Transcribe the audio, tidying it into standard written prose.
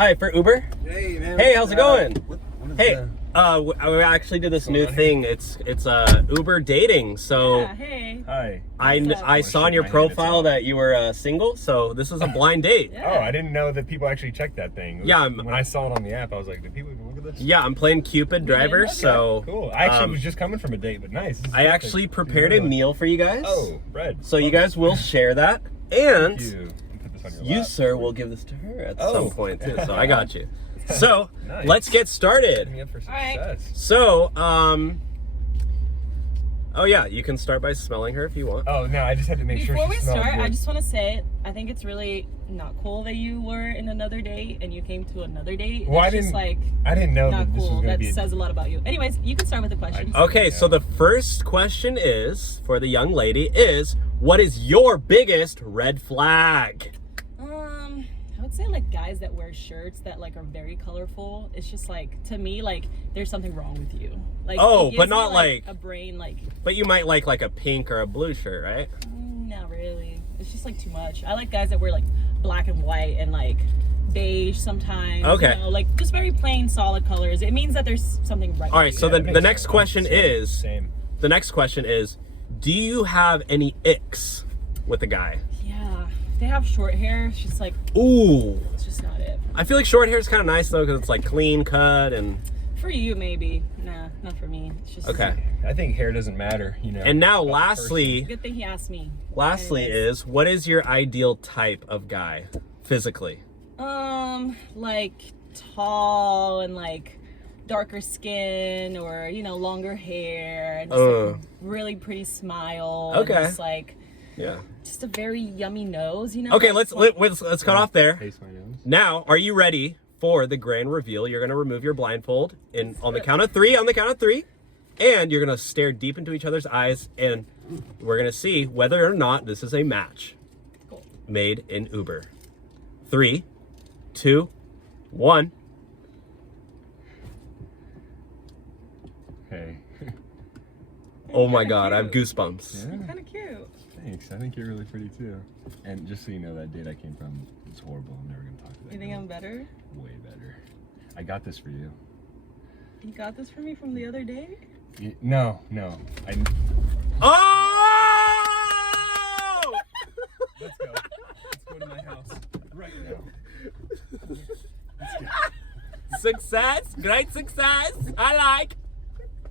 Hi, for Uber? Hey, man. Hey, how's it going? What Hey, we actually did this new thing. It's Uber dating. So Yeah, hey. Hi. I saw on your profile that you were single, so this is a blind date. Yeah. Oh, I didn't know that people actually checked that thing. Yeah, when I saw it on the app, I was like, "Do people even look at this?" Yeah, I'm playing Cupid driver, Okay. so Cool. I actually was just coming from a date, but nice. I actually prepared a meal for you guys. Oh, bread. So you guys will share that, and Thank you. Put this on your you, lap. sir, will give this to her at Oh. some point too. So I got you. So Nice. let's get started. Setting me up for right. success. So, oh yeah, you can start by smelling her if you want. Oh no, I just had to make Before sure we she smelled start, good. I just want to say, I think it's really not cool that you were in another date and you came to another date. Well, That's I just like didn't know not that this was cool. going to That be. says a lot about you. Anyways, you can start with the questions. Okay, so the first question is, for the young lady, is what is your biggest red flag? I would say like guys that wear shirts that like are very colorful. It's just like, to me, like there's something wrong with you. Like, Oh, it but gives me, not like- a brain like. But you might like a pink or a blue shirt, right? Not really. It's just like too much. I like guys that wear like black and white and like beige sometimes. Okay. You know, like just very plain, solid colors. It means that there's something right. All right, with so you. the makes next sense. question Same. is, Same. the next question is, do you have any icks with a guy? Yeah, if they have short hair, it's just like Ooh, it's just not it. I feel like short hair is kind of nice though, because it's like clean cut and. For you, maybe. Nah, not for me. It's just Okay. I think hair doesn't matter, you know. And now, about the lastly, Good thing he asked me. lastly Anyways. is, what is your ideal type of guy, physically? Like tall and like darker skin, or you know, longer hair, and just like, really pretty smile. and Okay. just like Yeah. just a very yummy nose, you know. Okay, It's let's cut off there. Taste my nose. Now, are you ready for the grand reveal? You're gonna remove your blindfold on the count of three. On the count of three, and you're gonna stare deep into each other's eyes, and we're gonna see whether or not this is a match Cool. made in Uber. 3, 2, 1. Hey. Oh my God, I have goosebumps. Yeah. Kind of cute. Thanks. I think you're really pretty too. And just so you know, that date I came from was horrible. I'm never gonna talk to that. You think girl. I'm better? Way better. I got this for you. You got this for me from the other day? No. Oh! Let's go. Let's go to my house right now. Success, great success. I like.